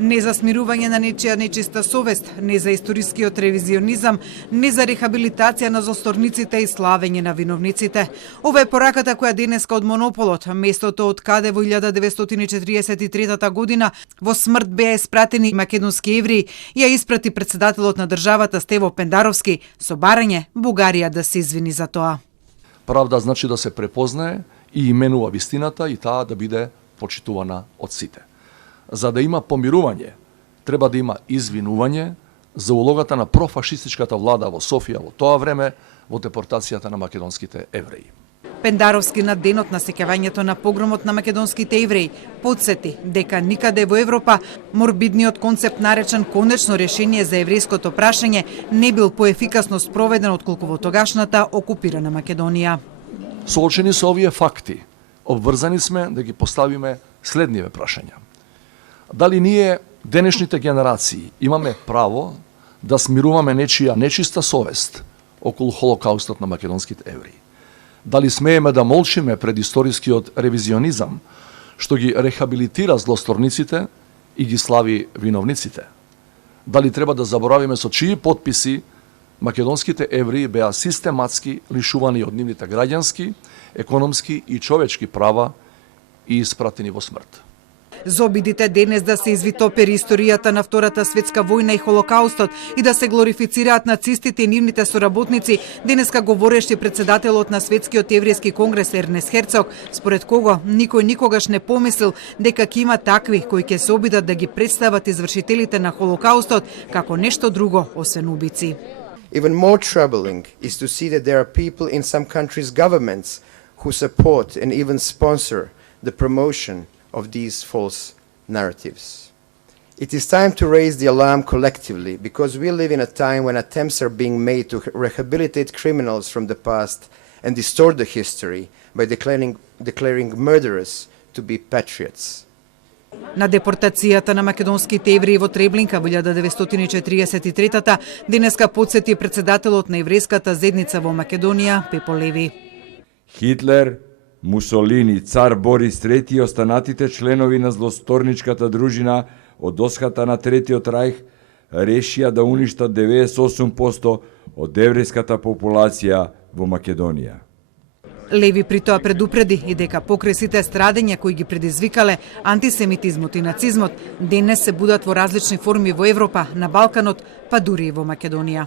Не за смирување на нечија нечиста совест, не за историскиот ревизионизам, не за рехабилитација на злосторниците и славење на виновниците. Ова е пораката која денеска од Монополот, местото од каде во 1943 година во смрт беа испратени македонски евреи, ја испрати председателот на државата Стево Пендаровски со барање Бугарија да се извини за тоа. Правда значи да се препознае и именува вистината и таа да биде почитувана од сите. За да има помирување, треба да има извинување за улогата на профашистичката влада во Софија во тоа време во депортацијата на македонските евреи. Пендаровски на денот на сеќавањето на погромот на македонските евреи подсети дека никаде во Европа морбидниот концепт наречен конечно решение за еврејското прашање не бил поефикасно спроведен отколку во тогашната окупирана Македонија. Соочени со овие факти, обврзани сме да ги поставиме следниве прашања. Дали ние, денешните генерации, имаме право да смируваме нечија нечиста совест околу Холокаустот на македонските евреи? Дали смееме да молчиме пред историскиот ревизионизам, што ги рехабилитира злосторниците и ги слави виновниците? Дали треба да заборавиме со чии потписи македонските евреи беа систематски лишувани од нивните граѓански, економски и човечки права и испратени во смрт? За обидите денес да се извитопери историјата на Втората светска војна и Холокаустот и да се глорифицираат нацистите и нивните соработници, денеска говореше председателот на Светскиот еврејски конгрес Ернест Херцог, според кого никој никогаш не помислил дека ќе има такви кои ќе се обидат да ги представат извршителите на Холокаустот како нешто друго освен убици. Even more troubling is to see that there are people in some countries' governments who support and even sponsor the promotion of these false narratives. It is time to raise the alarm collectively because we live in a time when attempts are being made to rehabilitate criminals from the past and distort the history by declaring murderers to be patriots. На депортацијата на македонските евреи во Треблинка во 1943 денеска подсети председателот на еврејската заедница во Македонија Пепо Леви. Хитлер, Мусолини, цар Борис III и останатите членови на злосторничката дружина од досхата на Третиот рајх решија да уништат 98% од еврејската популација во Македонија. Леви при тоа предупреди и дека покрај сите страдења кои ги предизвикале антисемитизмот и нацизмот, денес се будат во различни форми во Европа, на Балканот, па дури и во Македонија.